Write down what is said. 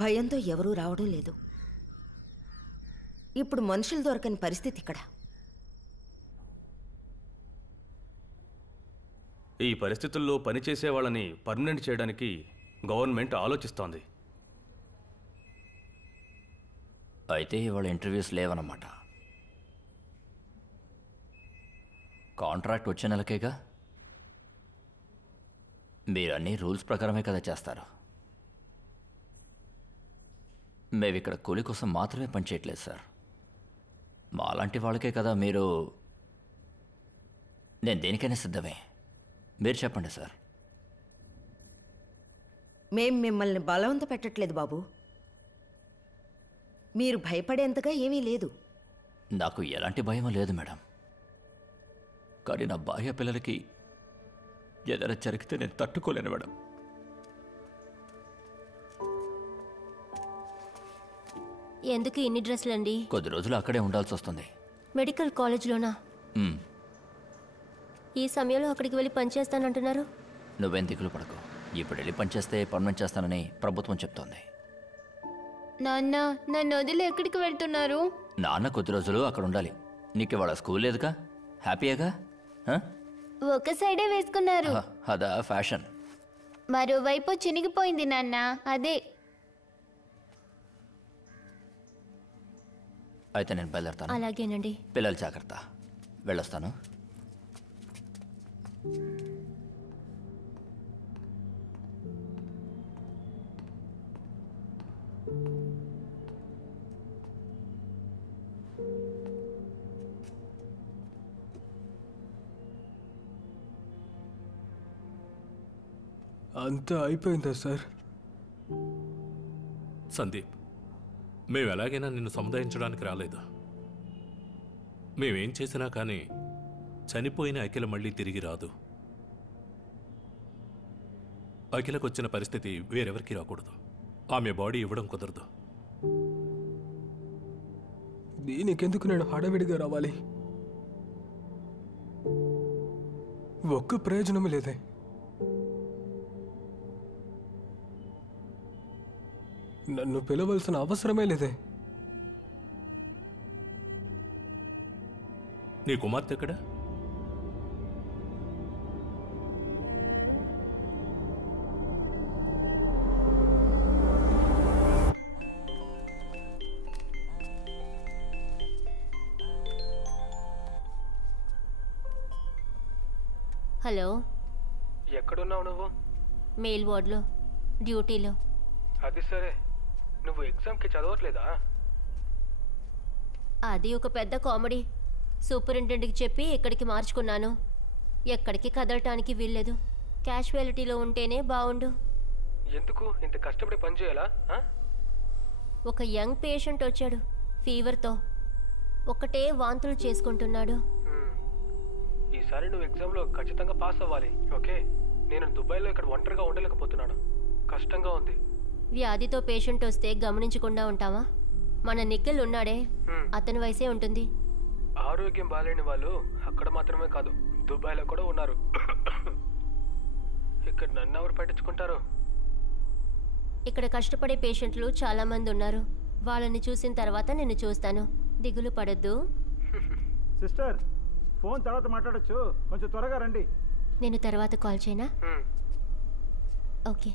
భయంతో ఎవరూ రావడం లేదు. ఇప్పుడు మనుషులు దొరకని పరిస్థితి ఇక్కడ. ఈ పరిస్థితుల్లో పనిచేసే వాళ్ళని పర్మనెంట్ చేయడానికి గవర్నమెంట్ ఆలోచిస్తోంది. అయితే ఇవాళ ఇంటర్వ్యూస్ లేవన్నమాట. కాంట్రాక్ట్ వచ్చే నెలకేగా. మీరు అన్ని రూల్స్ ప్రకారమే కదా చేస్తారు. మేము ఇక్కడ కూలి కోసం మాత్రమే పనిచేయట్లేదు సార్. మాలాంటి వాళ్ళకే కదా మీరు. నేను దేనికైనా సిద్ధమే. మీరు చెప్పండి సార్. మేం మిమ్మల్ని బలవంత పెట్టట్లేదు బాబు. మీరు భయపడేంతగా ఏమీ లేదు. నాకు ఎలాంటి భయం లేదు మేడం. కానీ నా భార్య పిల్లలకి ఏదైనా జరిగితే నేను తట్టుకోలేను మేడం. ఎందుకు ఇన్ని డ్రెస్సులండి? కొద్ది రోజులు అక్కడే ఉండాల్సి వస్తుంది. మెడికల్ కాలేజ్లోనా? ఈ సమయంలో అక్కడికి వెళ్ళి పనిచేస్తానంటున్నారు. నువ్వేం దిగులు పడకు. ఇప్పుడు వెళ్ళి పనిచేస్తే పర్మనెంట్ చేస్తానని ప్రభుత్వం చెప్తోంది. నాన్న, నన్ను వదిలి ఎక్కడికి వెళ్తున్నారు? నాన్న కొద్ది రోజులు అక్కడ ఉండాలి. నీకు ఇవాళ స్కూల్ లేదుగా? హ్యాపీయేగా? ఒక సైడే వేసుకున్నారు. అదా ఫ్యాషన్. మరోవైపు చినిగిపోయింది నాన్న. అదే. అయితే నేను బయలుదేరుతాను. అలాగేనండి. పిల్లలు జాగ్రత్త. వెళ్ళొస్తాను. అంతా అయిపోయిందా సార్? సందీప్, మేము ఎలాగైనా నిన్ను సముదాయించడానికి రాలేదు. మేమేం చేసినా కానీ చనిపోయిన అఖిల మళ్ళీ తిరిగి రాదు. అఖిలకు వచ్చిన పరిస్థితి వేరెవరికి రాకూడదు. ఆమె బాడీ ఇవ్వడం కుదరదు. దీనికెందుకు నేను హడావిడిగా రావాలి? ఒక్క ప్రయోజనము లేదే. నన్ను పిలవలసిన అవసరమే లేదే. నీ కుమార్తె ఎక్కడ? హలో, ఎక్కడున్నావు నువ్వు? మెయిల్ వార్డ్లో డ్యూటీలో. అది సరే, నువ్వు ఎగ్జామ్కి చదవట్లేదా? అది ఒక పెద్ద కామెడీ. సూపరింటెండెంట్కి చెప్పి ఇక్కడికి మార్చుకున్నాను. ఎక్కడికి కదలటానికి వీల్లేదు. క్యాషువాలిటీలో ఉంటేనే బాగుండు. ఎందుకు ఇంత కష్టపడి పని చేయాలా? ఒక యంగ్ పేషెంట్ వచ్చాడు ఫీవర్తో. ఒకటే వాంతులు చేసుకుంటున్నాడు. ఈసారి నువ్వు ఎగ్జామ్లో ఖచ్చితంగా పాస్ అవ్వాలి. ఓకే, నేను దుబాయ్లో ఇక్కడ ఒంటరిగా ఉండలేకపోతున్నాను. కష్టంగా ఉంది. వ్యాధితో పేషెంట్ వస్తే గమనించకుండా ఉంటావా? మన నిఖిల్ ఉన్నాడే, అతని వయసే ఉంటుంది. ఆరోగ్యం బాలేని వాళ్ళు అక్కడ మాత్రమే కాదు, దుబాయ్లో కూడా ఉన్నారు. ఇక్కడ నన్ను ఎవరు పట్టించుకుంటారు? ఇక్కడ కష్టపడే పేషెంట్లు చాలా మంది ఉన్నారు. వాళ్ళని చూసిన తర్వాత నేను చూస్తాను. దిగులు పడద్దు. సిస్టర్, ఫోన్ తర్వాత మాట్లాడొచ్చు. కొంచెం త్వరగా రండి. నేను తర్వాత కాల్ చేయనా? హ్మ్. ఓకే.